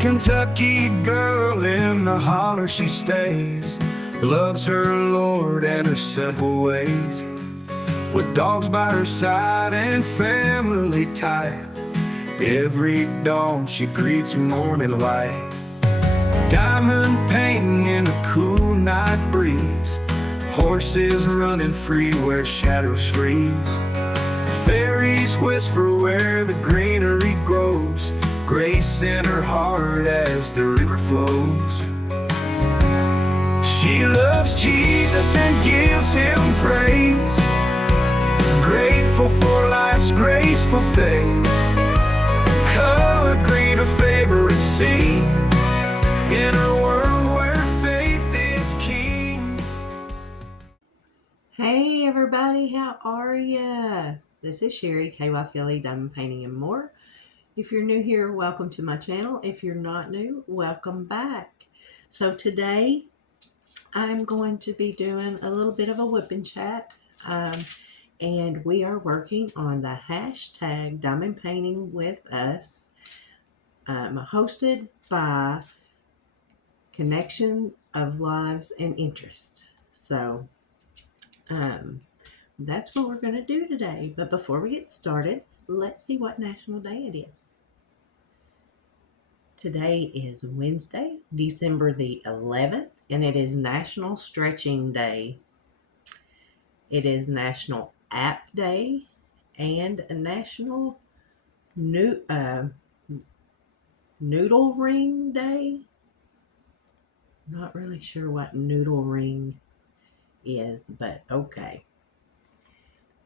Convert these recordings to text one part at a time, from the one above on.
Kentucky girl in the holler she stays, loves her Lord and her simple ways. With dogs by her side and family tight, every dawn she greets morning light. Diamond painting in a cool night breeze, horses running free where shadows freeze. Fairies whisper where the greenery grows, grace in her heart as the river flows. She loves Jesus and gives him praise, grateful for life's graceful faith. Color green, a favorite scene in a world where faith is king. Hey everybody, how are ya? This is Sherry, KY Philly Diamond Painting and More. If you're new here, welcome to my channel. If you're not new, welcome back. So today I'm going to be doing a little bit of a WIP and chat, and we are working on the hashtag Diamond Painting with Us, hosted by Connection of Lives and Interest. So that's what we're going to do today. But before we get started, let's see what National Day it is. Today is Wednesday, December the 11th, and it is National Stretching Day. It is National App Day and a National Noodle Ring Day. Not really sure what noodle ring is, but okay.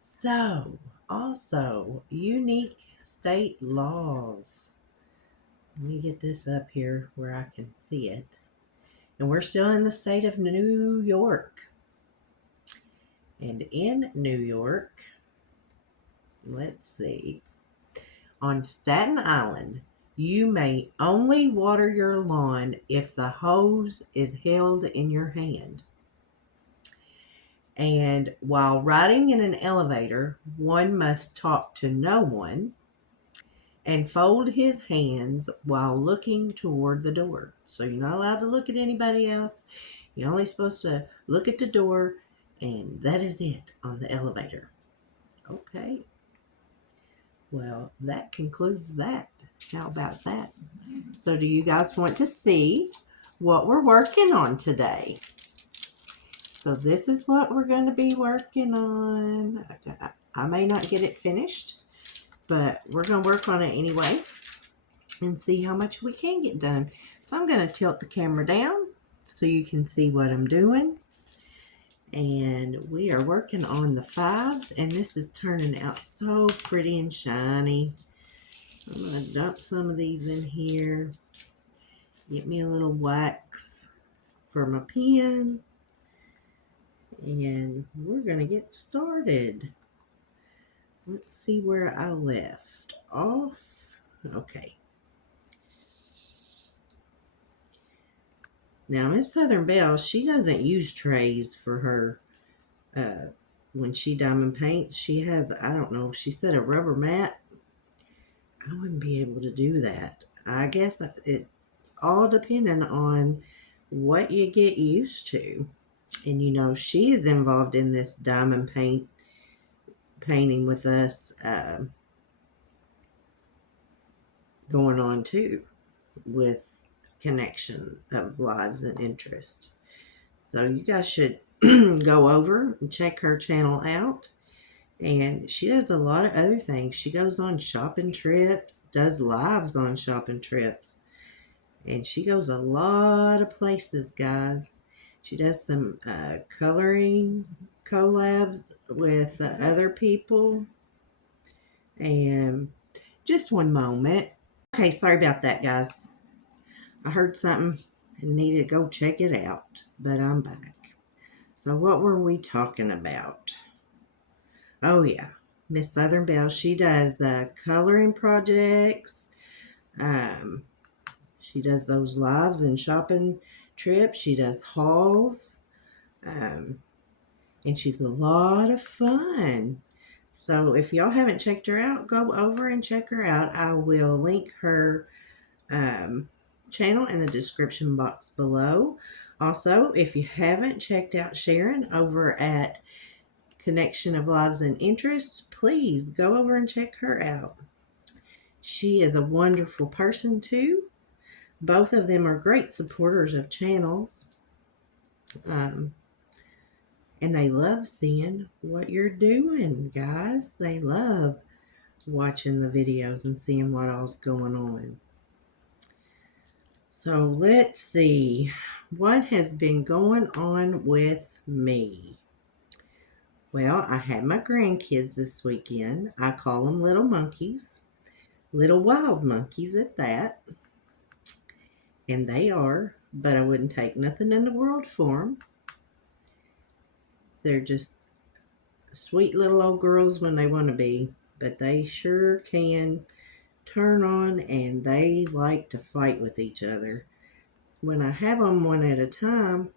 So, also, unique state laws. Let me get this up here where I can see it. And we're still in the state of New York. And in New York, let's see, on Staten Island, you may only water your lawn if the hose is held in your hand. And while riding in an elevator, one must talk to no one and fold his hands while looking toward the door. So you're not allowed to look at anybody else. You're only supposed to look at the door, and that is it on the elevator. Okay. Well, that concludes that. How about that? So do you guys want to see what we're working on today? So this is what we're going to be working on. I may not get it finished, but we're going to work on it anyway and see how much we can get done. So I'm going to tilt the camera down so you can see what I'm doing. And we are working on the fives, and this is turning out so pretty and shiny. So I'm going to dump some of these in here. Get me a little wax for my pen. And we're going to get started. Let's see where I left off. Okay. Now, Miss Southern Belle, she doesn't use trays for her when she diamond paints. She has, I don't know, she said a rubber mat. I wouldn't be able to do that. I guess it's all dependent on what you get used to. And you know, she is involved in this diamond painting with us going on too, with Connection of Lives and Interest. So you guys should go over and check her channel out. And she does a lot of other things. She goes on shopping trips, does lives on shopping trips. And she goes a lot of places, guys. She does some coloring collabs with other people. And just one moment. Okay, sorry about that, guys. I heard something and needed to go check it out, but I'm back. So what were we talking about? Oh yeah, Miss Southern Belle, she does coloring projects. She does those lives and shopping trips. She does hauls. And she's a lot of fun. So if y'all haven't checked her out, go over and check her out. I will link her channel in the description box below. Also, if you haven't checked out Sharon over at Connection of Lives and Interests, please go over and check her out. She is a wonderful person too. Both of them are great supporters of channels. And they love seeing what you're doing, guys. They love watching the videos and seeing what all's going on. So let's see what has been going on with me. Well, I had my grandkids this weekend. I call them little monkeys, little wild monkeys at that. And they are, but I wouldn't take nothing in the world for them. They're just sweet little old girls when they want to be, but they sure can turn on, and they like to fight with each other. When I have them one at a time,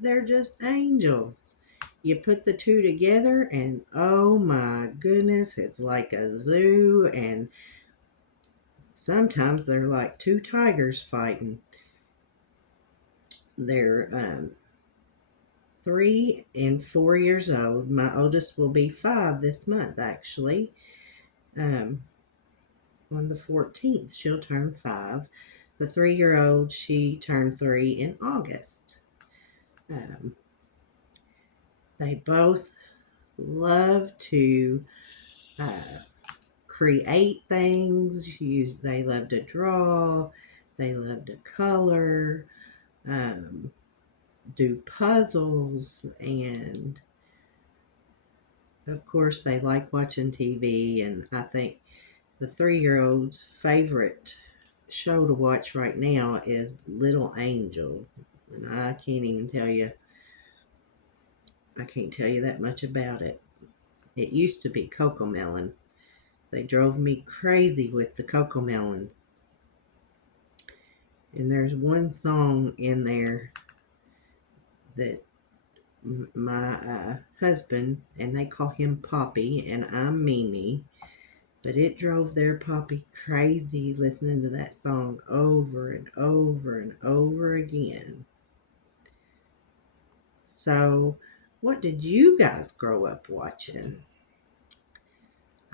they're just angels. You put the two together, and oh my goodness, it's like a zoo, and sometimes they're like two tigers fighting. They're 3 and 4 years old. My oldest will be 5 this month, actually. On the 14th, she'll turn 5. The 3-year-old, she turned 3 in August. They both love to create things. They love to draw. They love to color, do puzzles, and of course they like watching TV. And I think the 3-year-old's favorite show to watch right now is Little Angel. And I can't tell you that much about it. It used to be Cocomelon. They drove me crazy with the Cocomelon. And there's one song in there that my husband, and they call him Poppy, and I'm Mimi, but it drove their Poppy crazy listening to that song over and over and over again. So, what did you guys grow up watching?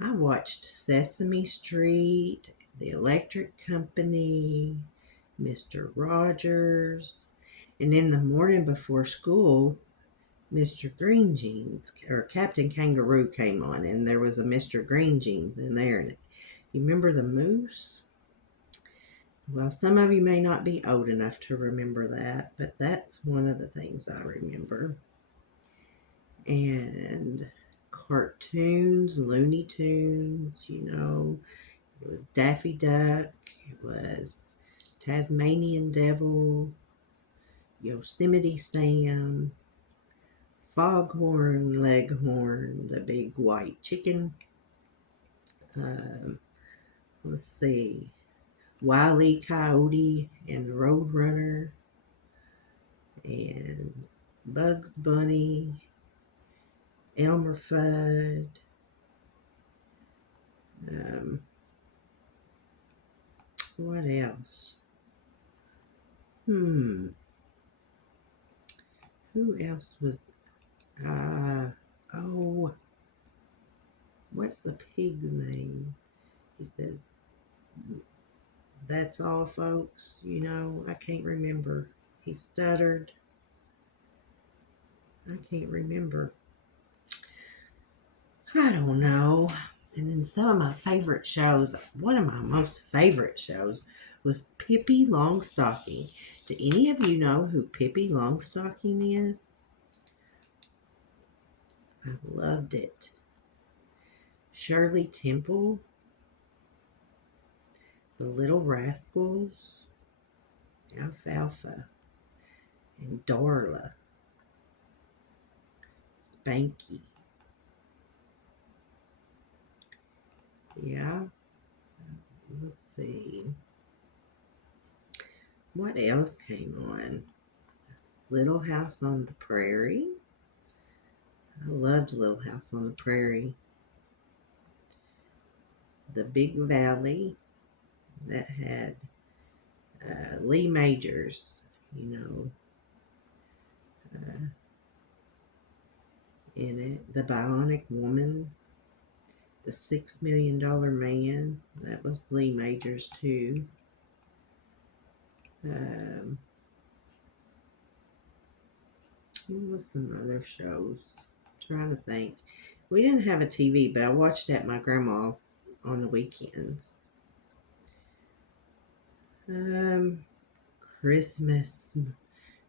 I watched Sesame Street, The Electric Company, Mr. Rogers, and in the morning before school, Mr. Green Jeans, or Captain Kangaroo came on, and there was a Mr. Green Jeans in there. And you remember the moose? Well, some of you may not be old enough to remember that, but that's one of the things I remember. And cartoons, Looney Tunes, it was Daffy Duck, it was Tasmanian Devil, Yosemite Sam, Foghorn Leghorn, the big white chicken. Let's see, Wile E. Coyote and the Roadrunner, and Bugs Bunny, Elmer Fudd. What else? Who else was? What's the pig's name? He said, "That's all, folks." I can't remember. He stuttered. I can't remember. I don't know. And then some of my favorite shows, one of my most favorite shows was Pippi Longstocking. Do any of you know who Pippi Longstocking is? I loved it. Shirley Temple, The Little Rascals, Alfalfa, and Darla, Spanky. Yeah. Let's see. What else came on? Little House on the Prairie. I loved Little House on the Prairie. The Big Valley, that had Lee Majors, you know, uh, in it. The Bionic Woman, the $6 Million Man, that was Lee Majors too. Um, what was some other shows? I'm trying to think. We didn't have a TV, but I watched at my grandma's on the weekends. Um, Christmas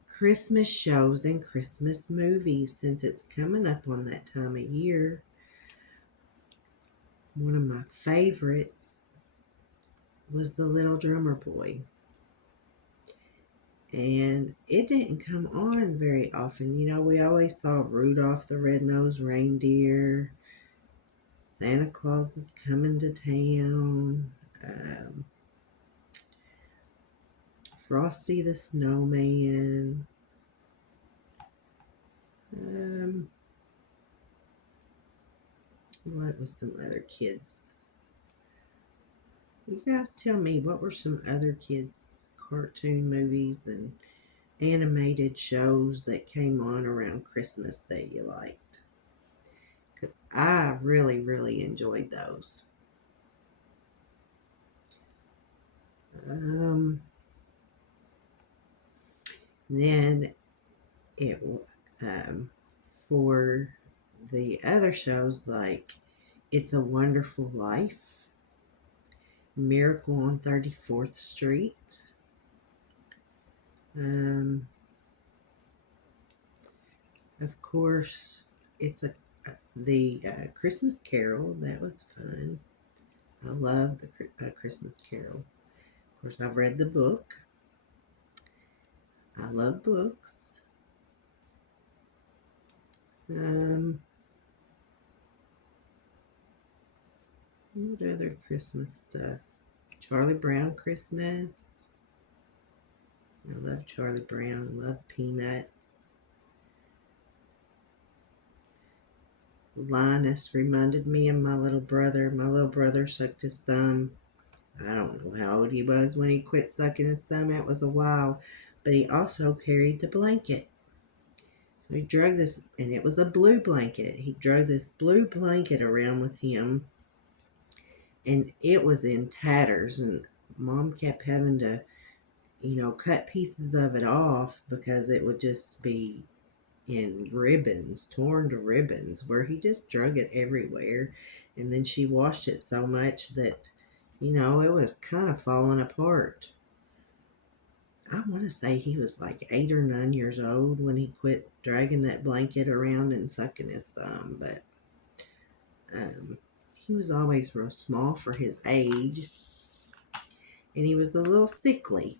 Christmas shows and Christmas movies, since it's coming up on that time of year. One of my favorites was The Little Drummer Boy. And it didn't come on very often. You know, we always saw Rudolph the Red-Nosed Reindeer, Santa Claus is Coming to Town, um, Frosty the Snowman. Um, what was some other kids? You guys tell me, what were some other kids' cartoon movies and animated shows that came on around Christmas that you liked? Because I really, really enjoyed those. Um, then it um, for the other shows like It's a Wonderful Life, Miracle on 34th Street, um, of course, it's the Christmas Carol. That was fun. I love the Christmas Carol. Of course, I've read the book. I love books. Um, what other Christmas stuff? Charlie Brown Christmas. I love Charlie Brown. I love Peanuts. Linus reminded me of my little brother. My little brother sucked his thumb. I don't know how old he was when he quit sucking his thumb. It was a while. But he also carried the blanket. So he drug this, and it was a blue blanket. He drug this blue blanket around with him, and it was in tatters. And Mom kept having to, cut pieces of it off because it would just be in ribbons, torn to ribbons, where he just drug it everywhere. And then she washed it so much that, it was kind of falling apart. I want to say he was like 8 or 9 years old when he quit dragging that blanket around and sucking his thumb. But he was always real small for his age, and he was a little sickly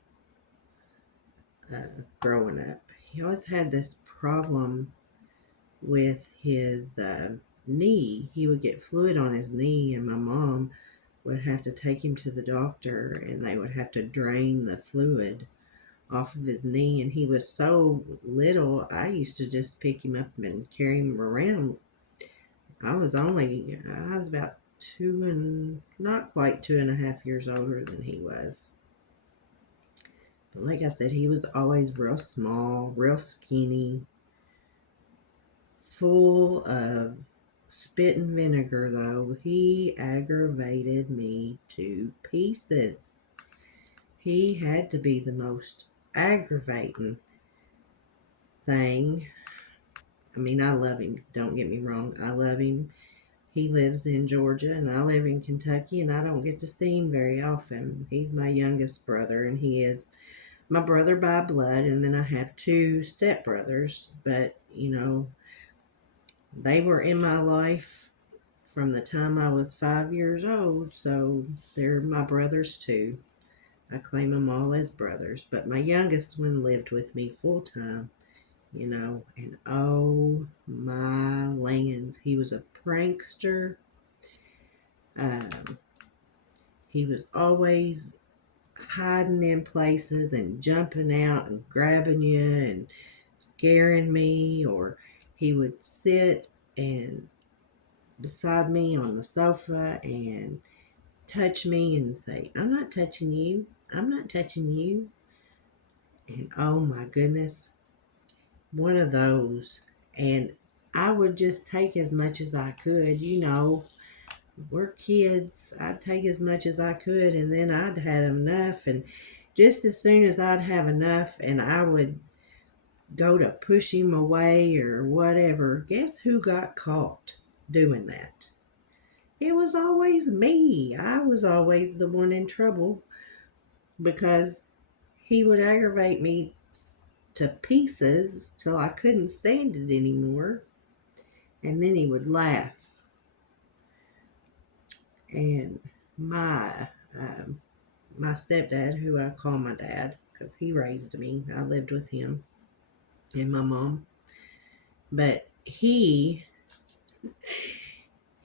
growing up. He always had this problem with his knee. He would get fluid on his knee, and my mom would have to take him to the doctor, and they would have to drain the fluid off of his knee. And he was so little, I used to just pick him up and carry him around. I was about not quite 2.5 years older than he was. But like I said, he was always real small, real skinny, full of spit and vinegar, though. He aggravated me to pieces. He had to be the most aggravating thing. I mean, I love him. Don't get me wrong. I love him. He lives in Georgia, and I live in Kentucky, and I don't get to see him very often. He's my youngest brother, and he is my brother by blood. And then I have two stepbrothers, but, they were in my life from the time I was 5 years old, so they're my brothers too. I claim them all as brothers, but my youngest one lived with me full time, and oh my lands, he was a prankster. Um, he was always hiding in places and jumping out and grabbing you and scaring me, or he would sit and beside me on the sofa and touch me and say, "I'm not touching you. I'm not touching you. And oh my goodness, one of those. And I would just take as much as I could. We're kids. I'd take as much as I could, and then I'd had enough. And just as soon as I'd have enough, and I would go to push him away or whatever, guess who got caught doing that? It was always me. I was always the one in trouble because he would aggravate me to pieces till I couldn't stand it anymore. And then he would laugh. And my my stepdad, who I call my dad because he raised me, I lived with him and my mom. But he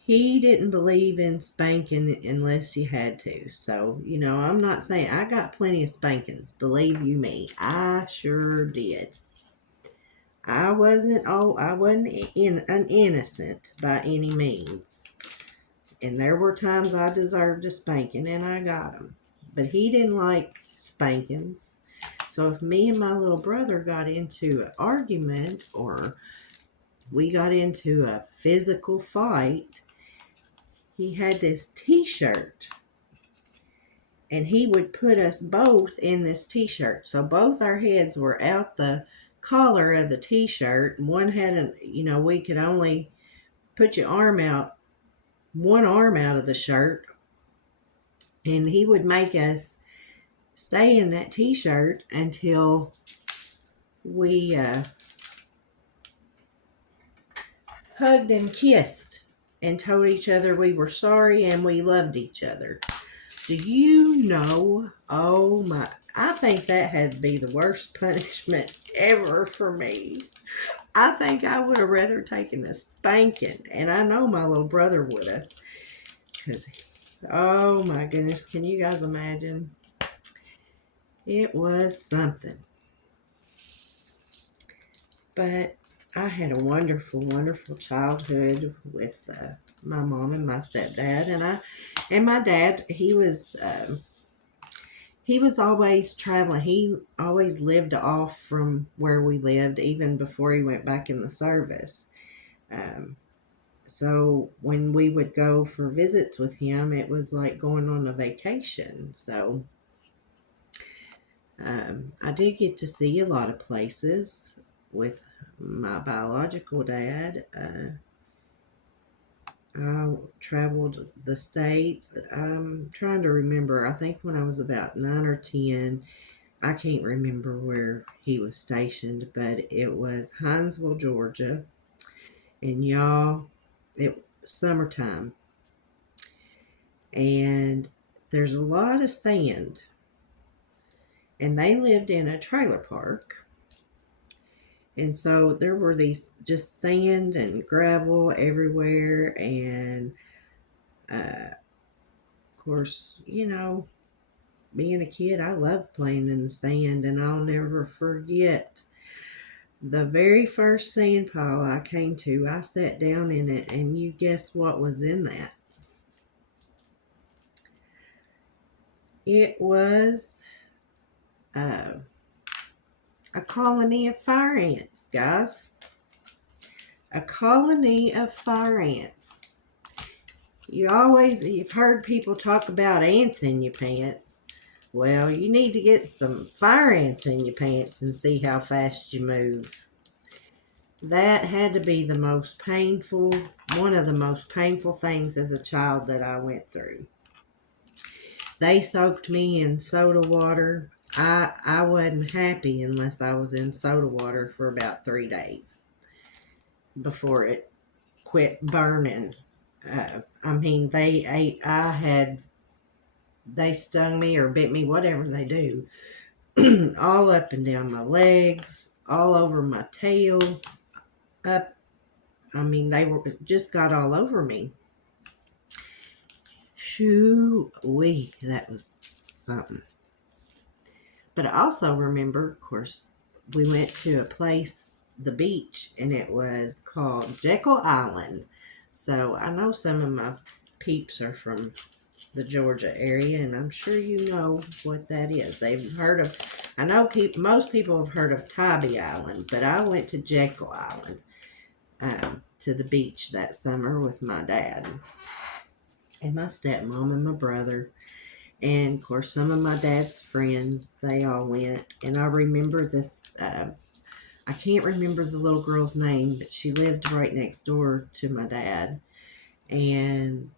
didn't believe in spanking unless you had to. So, I'm not saying I got plenty of spankings. Believe you me, I sure did. I wasn't an innocent by any means. And there were times I deserved a spanking and I got them. But he didn't like spankings. So if me and my little brother got into an argument or we got into a physical fight, he had this t-shirt and he would put us both in this t-shirt. So both our heads were out the collar of the t-shirt. One had we could only put one arm out of the shirt. And he would make us stay in that t-shirt until we hugged and kissed and told each other we were sorry and we loved each other. Do you know? Oh my, I think that had to be the worst punishment ever for me. I think I would have rather taken a spanking, and I know my little brother would have. Because, oh my goodness, can you guys imagine? It was something. But I had a wonderful, wonderful childhood with my mom and my stepdad, and my dad. He was always traveling. He always lived off from where we lived, even before he went back in the service. So when we would go for visits with him, it was like going on a vacation. So I did get to see a lot of places with my biological dad. I traveled the states. I'm trying to remember. I think when I was about 9 or 10, I can't remember where he was stationed, but it was Hinesville, Georgia. And y'all, it was summertime. And there's a lot of sand. And they lived in a trailer park. And so there were these just sand and gravel everywhere. And of course, being a kid, I loved playing in the sand. And I'll never forget the very first sand pile I came to. I sat down in it, and you guess what was in that? It was a colony of fire ants, guys. A colony of fire ants. You've heard people talk about ants in your pants. Well, you need to get some fire ants in your pants and see how fast you move. That had to be one of the most painful things as a child that I went through. They soaked me in soda water. I wasn't happy unless I was in soda water for about 3 days before it quit burning. They stung me or bit me, whatever they do, all up and down my legs, all over my tail, up. They just got all over me. Shoo-wee, that was something. But I also remember, of course, we went to a place, the beach, and it was called Jekyll Island. So I know some of my peeps are from the Georgia area, and I'm sure you know what that is. They've heard of, I know most people have heard of Tybee Island, but I went to Jekyll Island, to the beach that summer with my dad and my stepmom and my brother. And of course, some of my dad's friends, they all went. And I remember this, I can't remember the little girl's name, but she lived right next door to my dad. And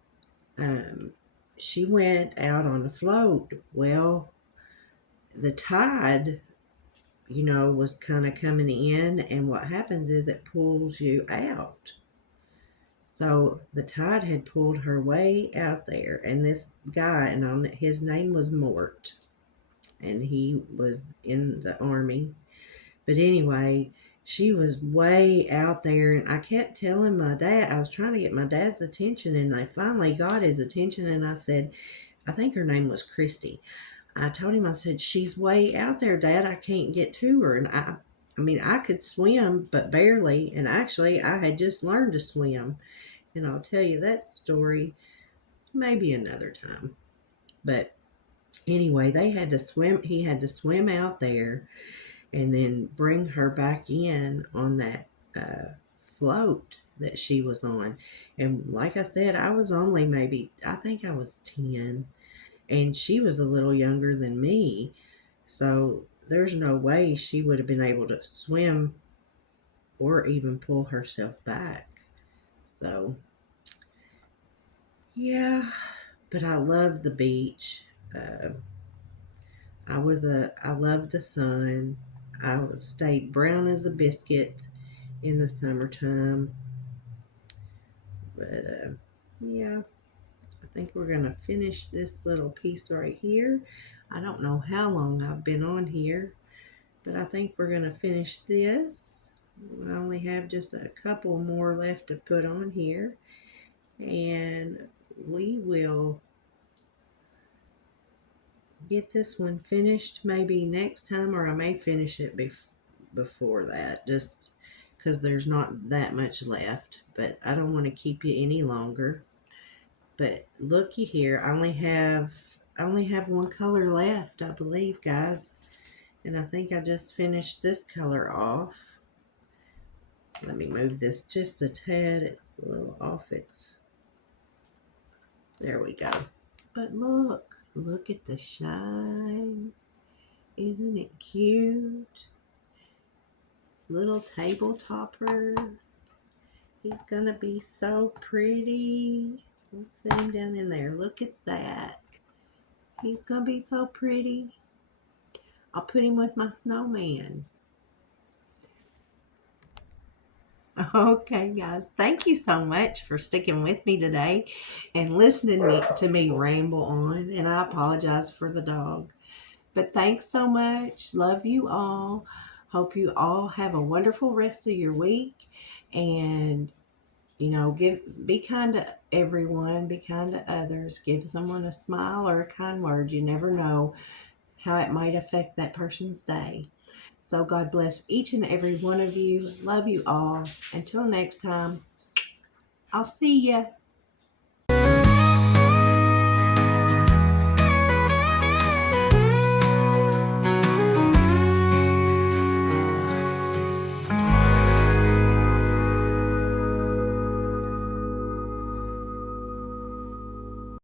she went out on a float. Well, the tide, was kind of coming in, and what happens is it pulls you out. So the tide had pulled her way out there, and this guy, and his name was Mort, and he was in the army. But anyway, she was way out there, and I kept telling my dad, I was trying to get my dad's attention, and I finally got his attention, and I said, I think her name was Christy. I told him, I said, she's way out there, Dad. I can't get to her. And I mean, I could swim, but barely. And actually, I had just learned to swim. And I'll tell you that story maybe another time. But anyway, they had to swim. He had to swim out there and then bring her back in on that float that she was on. And like I said, I was only maybe, I think I was 10, and she was a little younger than me. So there's no way she would have been able to swim or even pull herself back. So, yeah, but I love the beach. I loved the sun. I stayed brown as a biscuit in the summertime. But yeah, I think we're going to finish this little piece right here. I don't know how long I've been on here, but I think we're going to finish this. I only have just a couple more left to put on here, and we will get this one finished maybe next time, or I may finish it before that, just because there's not that much left. But I don't want to keep you any longer. But looky here, I only have one color left, I believe, guys. And I think I just finished this color off. Let me move this just a tad. It's a little off. There we go. But look at the shine. Isn't it cute? It's a little table topper. He's gonna be so pretty. Let's set him down in there. Look at that. He's gonna be so pretty. I'll put him with my snowman. Okay, guys, thank you so much for sticking with me today and listening to me ramble on. And I apologize for the dog. But thanks so much. Love you all. Hope you all have a wonderful rest of your week. And, be kind to everyone, be kind to others. Give someone a smile or a kind word. You never know how it might affect that person's day. So God bless each and every one of you. Love you all. Until next time, I'll see ya.